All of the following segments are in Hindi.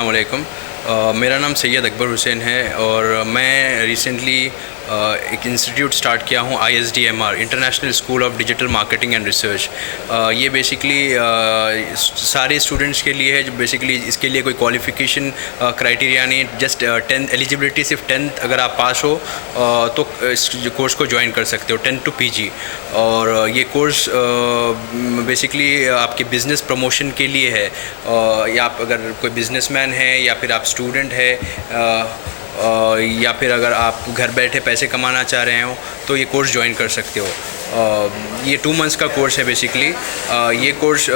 अस्सलामुअलैकुम। मेरा नाम सैयद अकबर हुसैन है और मैं रिसेंटली एक इंस्टीट्यूट स्टार्ट किया हूँ ISDMR international school of digital marketing and research. ये बेसिकली सारे स्टूडेंट्स के लिए है। जो बेसिकली इसके लिए कोई क्वालिफ़िकेशन क्राइटेरिया नहीं, जस्ट 10th एलिजिबिलिटी, सिर्फ 10th अगर आप पास हो तो इस कोर्स को ज्वाइन कर सकते हो, 10 to PG। और ये कोर्स बेसिकली आपके बिज़नेस प्रमोशन के लिए है, या आप अगर कोई बिज़नेसमैन है या फिर आप स्टूडेंट है, या फिर अगर आप घर बैठे पैसे कमाना चाह रहे हो तो ये कोर्स ज्वाइन कर सकते हो। ये 2 months का कोर्स है बेसिकली। ये कोर्स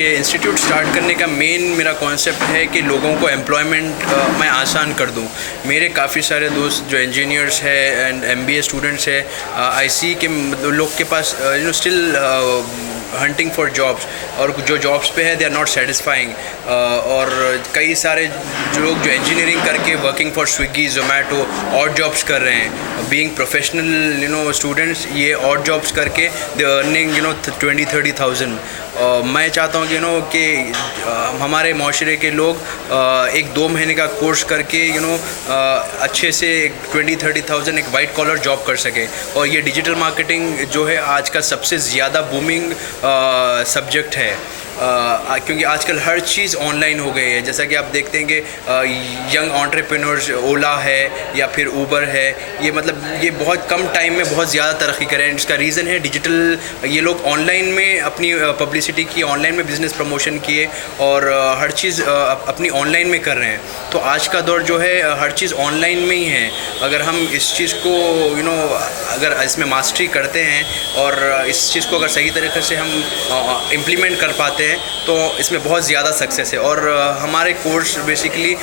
ये इंस्टीट्यूट स्टार्ट करने का मेन मेरा कॉन्सेप्ट है कि लोगों को एम्प्लॉयमेंट मैं आसान कर दूं। मेरे काफ़ी सारे दोस्त जो इंजीनियर्स है एंड MBA स्टूडेंट्स है, आई सी के लोग के पास स्टिल हंटिंग फॉर जॉब्स, और जो जॉब्स पे है दे आर नॉट सेटिस्फाइंग। और कई सारे लोग जो इंजीनियरिंग करके वर्किंग फॉर स्विगी, जोमेटो, और जॉब्स कर रहे हैं, बीइंग प्रोफेशनल स्टूडेंट्स, ये और जॉब्स करके दे अर्निंग 20-30,000। मैं चाहता हूँ कि हमारे माशरे के लोग 1-2 महीने का कोर्स करके अच्छे से 20-30,000 एक वाइट कॉलर जॉब कर सके। और ये डिजिटल मार्केटिंग जो है आज का सबसे ज़्यादा बूमिंग सब्जेक्ट है, क्योंकि आजकल हर चीज़ ऑनलाइन हो गई है। जैसा कि आप देखते हैं कि यंग एंटरप्रेन्योर्स, ओला है या फिर ऊबर है, ये ये बहुत कम टाइम में बहुत ज़्यादा तरक्की करें। इसका रीज़न है डिजिटल। ये लोग ऑनलाइन में अपनी पब्लिसिटी की, ऑनलाइन में बिज़नेस प्रमोशन किए, और हर चीज़ अपनी ऑनलाइन में कर रहे हैं। तो आज का दौर जो है हर चीज़ ऑनलाइन में ही है। अगर हम इस चीज़ को अगर इसमें मास्टरी करते हैं और इस चीज़ को अगर सही तरीके से हम इम्प्लीमेंट कर पाते हैं तो इसमें बहुत ज़्यादा सक्सेस है। और हमारे कोर्स बेसिकली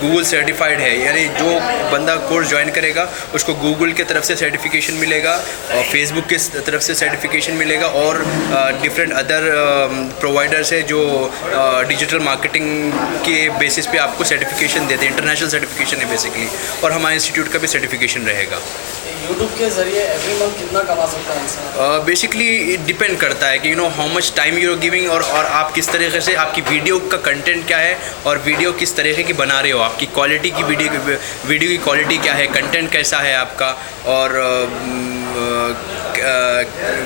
गूगल सर्टिफाइड है, यानी जो बंदा कोर्स ज्वाइन करेगा उसको गूगल के तरफ से सर्टिफिकेशन मिलेगा, और फेसबुक के तरफ से सर्टिफिकेशन मिलेगा, और डिफरेंट अदर प्रोवाइडर्स है जो डिजिटल मार्केटिंग के बेसिस पे आपको सर्टिफिकेशन देते हैं। इंटरनेशनल सर्टिफिकेशन है बेसिकली, और हमारे इंस्टीट्यूट का भी सर्टिफिकेशन रहेगा। यूट्यूब के ज़रिए एवरी मंथ कितना कमा सकता है इंसान? बेसिकली डिपेंड करता है कि how much time you are giving, और आप किस तरीके से, आपकी वीडियो का कंटेंट क्या है, और वीडियो किस तरीके की बना रहे हो, आपकी क्वालिटी की वीडियो की क्वालिटी क्या है, कंटेंट कैसा है आपका, और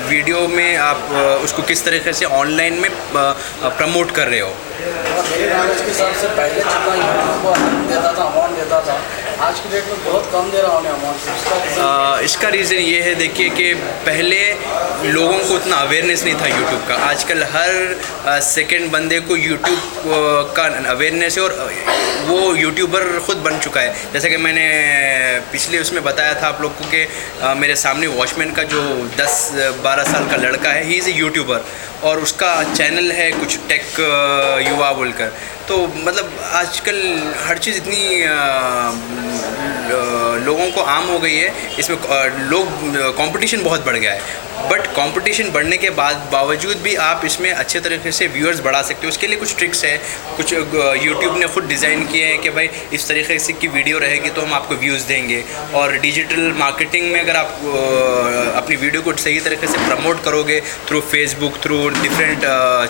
वीडियो में आप उसको किस तरीके से ऑनलाइन में प्रमोट कर रहे हो। मेरे नॉलेज के हिसाब से पहले जितना यूट्यूब को देता था, अमाउंट देता था, आज की डेट में बहुत कम दे रहा हूँ अमाउंट। इसका रीज़न ये है, देखिए कि पहले लोगों को उतना अवेयरनेस नहीं था यूट्यूब का। आजकल हर सेकंड बंदे को यूट्यूब का अवेयरनेस है, और वो यूट्यूबर ख़ुद बन चुका है। जैसा कि मैंने पिछले उसमें बताया था आप लोग को कि मेरे सामने वॉचमैन का जो 10-12 साल का लड़का है, ही इज़ ए यूट्यूबर, और उसका चैनल है कुछ टेक युवा बोलकर। तो आजकल हर चीज़ इतनी लोगों को आम हो गई है, इसमें कंपटीशन बहुत बढ़ गया है। बट कंपटीशन बढ़ने के बावजूद भी आप इसमें अच्छे तरीके से व्यूअर्स बढ़ा सकते हो। उसके लिए कुछ ट्रिक्स है, कुछ यूट्यूब ने खुद डिज़ाइन किए हैं कि भाई इस तरीके से की वीडियो रहेगी तो हम आपको व्यूज़ देंगे। और डिजिटल मार्केटिंग में अगर आप अपनी वीडियो को सही तरीके से प्रमोट करोगे through Facebook, through different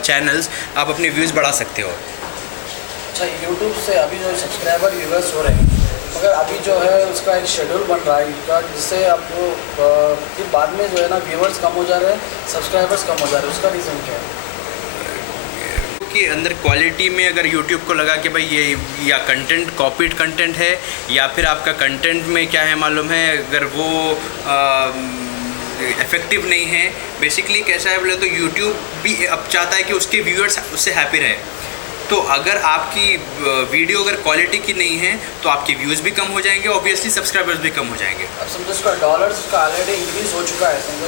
channels, आप अपने व्यूज़ बढ़ा सकते हो। अच्छा, यूट्यूब से अभी जो सब्सक्राइबर व्यूअर्स हो रहे हैं, मगर अभी जो है उसका एक शेड्यूल बन रहा है का, जिससे आपको फिर बाद में जो है ना व्यूअर्स कम हो जा रहे हैं, सब्सक्राइबर्स कम हो जा रहे हैं। उसका रीज़न क्या है? कि अंदर क्वालिटी में अगर यूट्यूब को लगा कि भाई ये या कंटेंट कॉपीड कंटेंट है, या फिर आपका कंटेंट में क्या है मालूम है, अगर वो इफ़ेक्टिव नहीं है, बेसिकली कैसा है बोले तो यूट्यूब भी अब चाहता है कि उसके व्यूअर्स उससे हैप्पी रहे। तो अगर आपकी वीडियो अगर क्वालिटी की नहीं है तो आपके व्यूज़ भी कम हो जाएंगे, ऑब्वियसली सब्सक्राइबर्स भी कम हो जाएंगे। अब समझो उसका डॉलर्स उसका ऑलरेडी इंक्रीज़ हो चुका है, समझो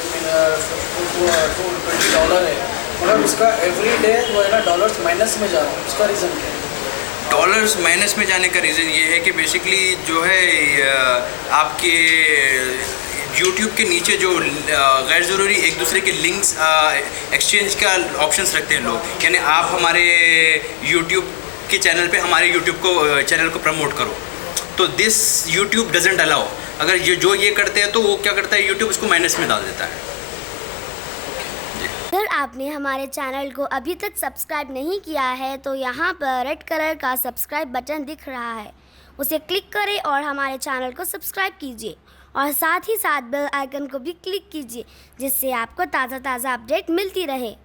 $20 है, मगर उसका एवरी डे वो है ना डॉलर्स माइनस में जा रहा है। उसका रीज़न क्या है? डॉलर्स माइनस में जाने का रीज़न ये है कि बेसिकली जो है आपके यूट्यूब के नीचे जो गैर ज़रूरी एक दूसरे के लिंक्स एक्सचेंज का ऑप्शंस रखते हैं लोग, यानी आप हमारे यूट्यूब के चैनल पे हमारे यूट्यूब को चैनल को प्रमोट करो, तो दिस यूट्यूब डजेंट अलाउ। अगर ये करते हैं तो वो क्या करता है, यूट्यूब उसको माइनस में डाल देता है। जी। अगर आपने हमारे चैनल को अभी तक सब्सक्राइब नहीं किया है तो यहाँ पर रेड कलर का सब्सक्राइब बटन दिख रहा है, उसे क्लिक करें और हमारे चैनल को सब्सक्राइब कीजिए और साथ ही साथ बेल आइकन को भी क्लिक कीजिए, जिससे आपको ताज़ा अपडेट मिलती रहे।